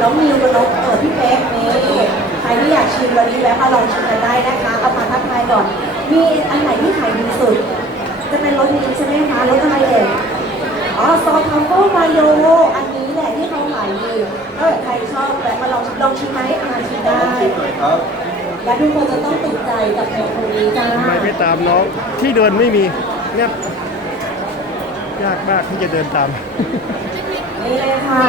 น้องมิวกับน้องเออพี่เป๊กนี่ใครที่อยากชิมวันนี้แวะมาลองชิมกันได้นะคะเอามาทักทายก่อน มีอันไหนที่ขายดีสุด จะเป็นรสนี้ใช่ไหมคะรสอะไรเอ่ยอ๋อซอสทัมโก้มาโยอันนี้แหละที่เขาขายดีถ้าเกิดใครชอบแวะมาลองชิมลองชิมไหมอาชิมได้ ครับและทุกคนจะต้องติดใจกับเมนูนี้จ้าทำไมไม่ตามน้องที่เดินไม่มีเนี่ยยากมากที่จะเดินตาม นี่เลยค่ะ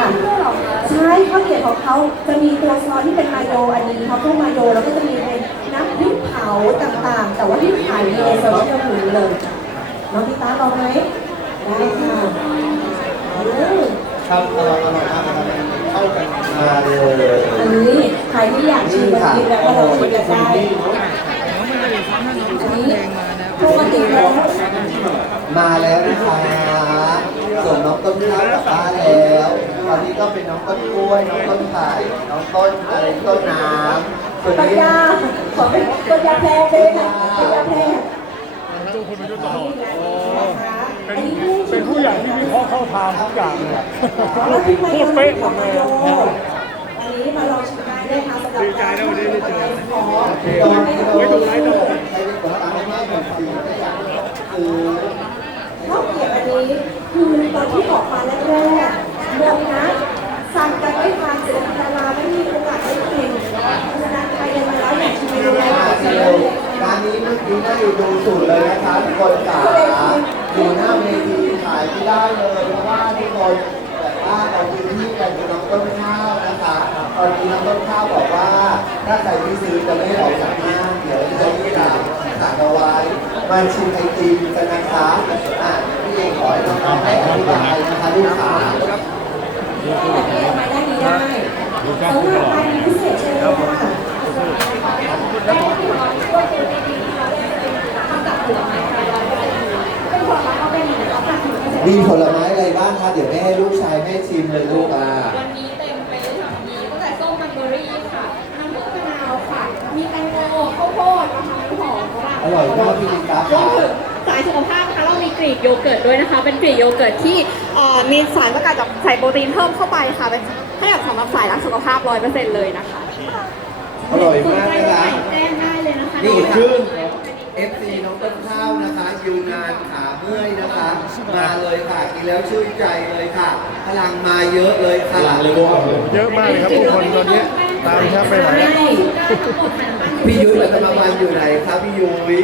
ใช่ข้าวเกรียวของเขาจะมีตัวซอสที่เป็นมาโยอันนี้เขาก็มาโยแล้วก็จะมีเป็นน้ำพริกเผาต่างๆ แต่ว่าที่ขายในโซเชียลมีเลยน้องพี่ตาลองไหมได้ค่ะครับอร่อยอร่อยมากครับเข้ากันมาเลยอันนี้ใครที่อยากชิมวันนี้แล้วก็ลองชิมกันได้อันนี้ปกติแล้วมาแล้วนะคะ ส่งน้องต้นข้าวกลับบ้านแล้วตอนนี้ก็เป็นน้องต้นกล้วย น้องต้นไผ่น้องต้นอะไรต้นน้ำส่วนปัญนี้ญาขอเป็นปัญญาแพงเลยค่ะปัญญาแพงตู้คุณประยุทธ์ตลอดเป็นเป็นผู้ใหญ่ที่วิเคราะห์เข้าทางทุกอย่างเลยพูดพูดเป๊ะหมดเลยอันนี้มาลองชิมได้เลยค่ะสำหรับดีใจนะวันนี้ได้เจอขอตอนให้นี้ดูไม่ต้องไลฟ์ต่อใครเป็นของร้านแม่แบบสีไม่อยากคือข้าวเกรี๊ยวอันนี้ คือตอนที่ออกมาแรกๆเมืองนะ สั่งกันไม่ทานศิลปินดาราไม่มีโอกาสได้กินเพราะฉะนั้นใครเดินมาแล้วอยากชิมเมนูแรกมาของเดียเว่นร้านนี้เมื่อกี้น่าอยู่ดูสูตรเลยนะคะทุกคนจ๋าอยู่หน้าเวทีขายไม่ได้เลยเพราะว่าทุกคนแบบว่าเราพื้นที่กันอยู่น้องต้นข้าวนะคะตอนนี้น้องต้นข้าวบอกว่า ถ้าใครไม่ซื้อจะไม่ให้ออกจากห้างเดี๋ยวจะรีบสั่สั่งเอาไว้มาชิมไอติมกันนะคะ มาได้ดีได้สำหรับรายพิเศษเชิญเลยค่ะมีผลไม้อะไรบ้างคะเดี๋ยวแม่ให้ลูกชายแม่ชิมเลยลูกอะวันนี้เต็มไปด้วยค่ะมีตั้งแต่ส้มมันเบอรี่ค่ะน้ำผึ้งมะนาวค่ะ มีแตงโมข้าวโพดมะพร้าวน้ำหอมฝรั่งอร่อยมากพี่ลิงครับ รวมถึงสายสุขภาพนะคะเรามีกรีกโยเกิร์ตด้วยนะคะ เป็นกรีกโยเกิร์ตที่เอ่อมีสารสกัดจากใส่โปรตีนเพิ่มเข้าไปค่ะเป็นให้กับสำหรับสายรักสุขภาพร้อยเปอร์เซ็นต์เลยนะคะอร่อยสนมากใจนะจะคะใส่แจ้งได้เลยนะคะนี่ขึ้น FC น้องต้นข้าวนะคะยูนานขาเมื่อยนะคะ มาเลยค่ะกินแล้วชื่นใจเลยค่ะ พลังมาเยอะเลยค่ะเยอะมากเลยครับทุกคนตอนนี้ตามแทบไม่ไหวแล้วพี่ยุ้ยปัตมาวันอยู่ไหนครับพี่ยุ้ย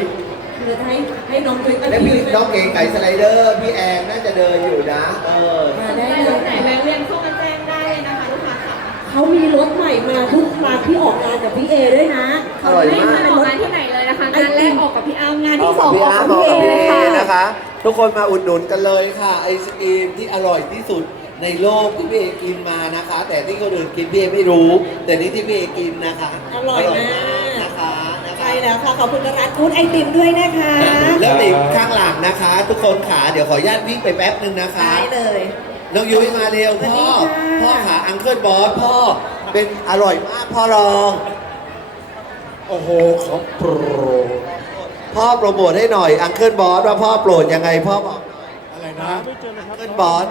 คือให้ให้น้องคุยกันและพี่น้องเก๋ไก่สไลเดอร์พี่แอนน่าจะเดินอยู่นะ เออมาได้ได้เลเลยยไหนแวะเวียนเข้ามาแจ้งได้เลยนะคะลูกค้าค่ะ เขามีรถใหม่มาทุกครั้งที่ออกงานกับพี่เอด้วยนะอร่อยไม่มากเคยออกงานที่ไหนเลยนะคะงานแรกออกกับพี่อ้ำงานที่สองพี่ออกอากัร์บบอกพี่เอกับพี่เอค่ะนะคะ ทุกคนมาอุดหนุนกันเลยค่ะ ไอศกรีมที่อร่อยที่สุดในโลกที่พี่เอกินมานะคะ แต่ที่คนอื่นกินพี่เอไม่รู้ แต่นี่ที่พี่เอกินนะคะ อร่อยมาก แล้วค่ะ ขอบคุณร้านกู๊ดไอติมด้วยนะคะ แล้วติดข้างหลังนะคะ ทุกคนขาเดี๋ยวขออนุญาตวิ่งไปแป๊บนึงนะคะ ได้เลย น้องยุ้ยมาเร็วพ่อสวัสดีค่ะพ่อขาอังเคิลบอสพ่อ เป็นอร่อยมากพ่อรอง โอ้โหของโปรดพ่อโปรโมทให้หน่อยอังเคิลบอสว่าพ่อโปรดยังไงพ่อบอกอะไรนะอังเคิลบอส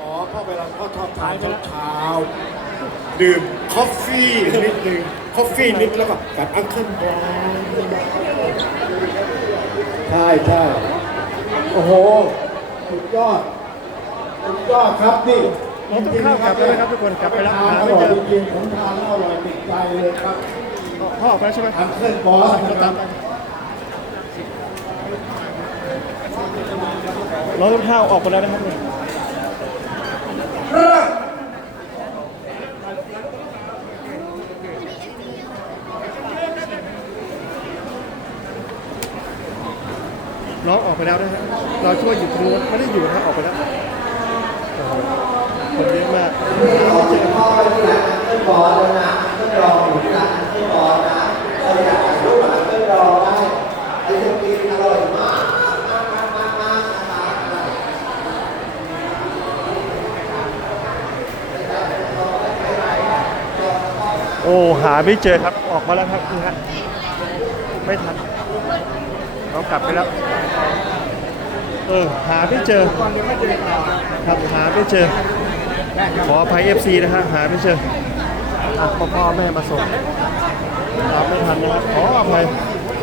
อ๋อพ่อเวลาพ่อชอบทานเช้าๆดื่มคอฟฟี่นิดนึงค อฟฟี่นิดแล้วก็กับอังเคิลบอลใช่ใช่โอ้โห สุดยอด สุดยอดครับนี่น้องต้นข้าวกลับแล้วนะครับทุกคนกลับไปแล้วทานหาอไม่ร่อยเจอจริงๆผมทานแล้วอร่อยติดใจเลยครับพ่อออกไปแล้วใช่ไหมอังเคิลบอสนะครับน้องต้นข้าวออกไปแล้วนะครับ น้องออกไปแล้วนะฮะเราช่วยอยู่ตรงนู้นไม่ได้อยู่นะครับออกไปแล้วโอ้โหคนเยอะมากขอเชิญพ่อที่ร้านอังเคิลบอล้วนะอังเคิลรองอยู่ที่ร้านอังเคิลบอสนะเราอยากถ่ายรูปกับอังเคิลรองได้ไอศกรีมอร่อยมากมากมากมากมากนะคะโอ้หาไม่เจอครับออกมาแล้วครับนี่ฮะไม่ทันเรากลับไปแล้ว เออหาไม่เจอครับหาไม่เจอ ขออภัย FC นะฮะหาไม่เจออะพ่อพ่อแม่มาส่งตามไม่ทันนะครับขออภัย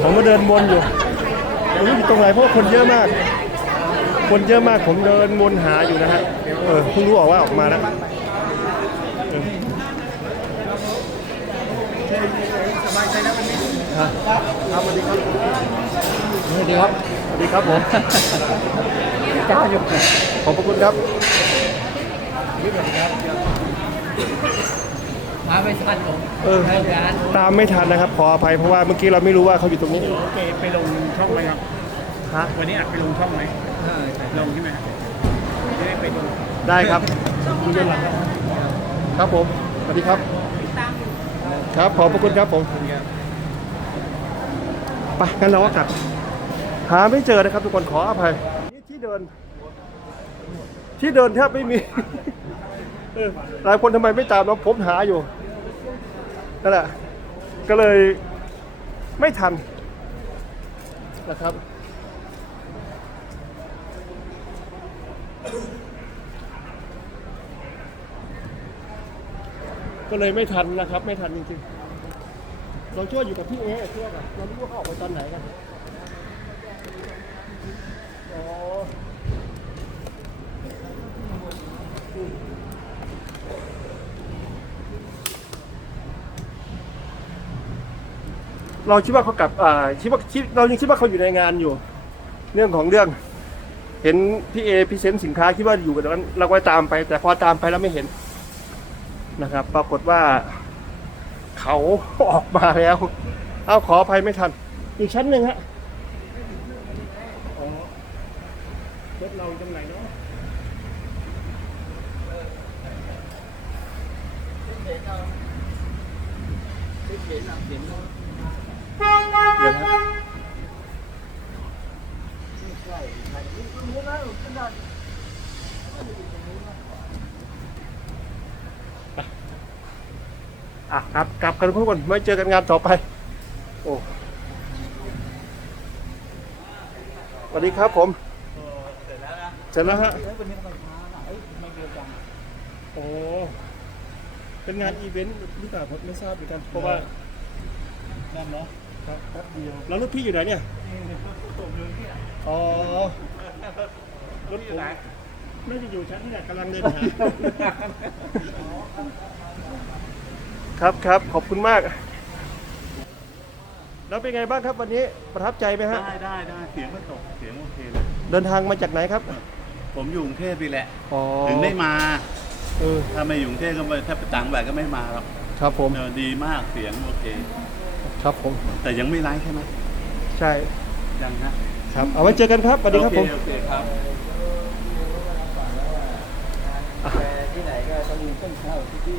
ผมมาเดินวนอยู่ไม่รู้อยู่ตรงไหนเพราะว่าคนเยอะมาก คนเยอะมากผมเดินวนหาอยู่นะฮะเออเพิ่งรู้ออกว่าออกมาแล้วเออสบายใจแล้ววันนี้ครับสวัสดีครับ สวัสดีครับ สวัสดีครับผมจ้าอยู่ขอบพระคุณครับมาไม่ทันผมเออทำงานตามไม่ทันนะครับ ขออภัยเพราะว่าเมื่อกี้เราไม่รู้ว่าเขาอยู่ตรงนี้ โอเคไปลงช่องไหมครับ ฮะ วันนี้อัดไปลงช่องไหมเออใช่ลงใช่ไหมครับจะได้ไปดูได้ครับครับผม สวัสดีครับ ครับ ขอบพระคุณครับผมไปงั้นเราก็กลับ หาไม่เจอนะครับทุกคนขออภัยนี่ที่เดิน ที่เดินแทบไม่มีหลายคนทำไมไม่ตามเราผมหาอยู่นั่นแหละก็เลยไม่ทันนะครับก็เลยไม่ทันนะครับ ไม่ทันจริงๆ เราช่วยอยู่กับพี่เอช่วยกันเราไม่รู้ว่าเขาออกไปตอนไหนกัน เราคิดว่าเขากลับอ่าคิดว่าคิดเรายังคิดว่าเขาอยู่ในงานอยู่ เรื่องของเรื่อง เห็นพี่เอพรีเซนต์สินค้าคิดว่าอยู่กับนั้นเราก็ตามไป แต่พอตามไปแล้วไม่เห็นนะครับ ปรากฏว่า เขาออกมาแล้ว เอาขออภัยไม่ทัน อีกชั้นหนึ่งฮะอ๋อ รถเราตรงไหนเนาะเดี๋ยวนะอะครับ กลับกันทุกคนไม่เจอกันงานต่อไป โอ้สวัสดีครับผมเสร็ จแล้วนะเสร็จแล้วฮะโอ้เป็นงานอีเวนต์หรือเปล่าผมไม่ทราบเหมือนกัน เพราะว่านั่นเนาะครับแป๊บเดียว แล้วรถพี่อยู่ไหนเนี่ยอ๋อ รถผมน่าจะอยู่ชั้นนี่แหละกำลังเดินหา ครับครับขอบคุณมาก แล้วเป็นไงบ้างครับวันนี้ประทับใจไหมฮะ ได้ได้ได้เสียงก็ตก เสียงโอเคเลย เดินทางมาจากไหนครับ ผมอยู่กรุงเทพนี่แหละ อ๋อถึงได้มา เออถ้าไม่อยู่กรุงเทพก็ไม่ถ้าไปต่างจังหวัดก็ไม่มาหรอกครับผม เออดีมากเสียงโอเค ครับผม แต่ยังไม่ไลฟ์ใช่ไหมใช่ ยังนะครับ เอาไว้เจอกันครับ สวัสดีครับผม โอเคโอเคครับ ที่ไหนก็ต้องมีต้นข้าวที่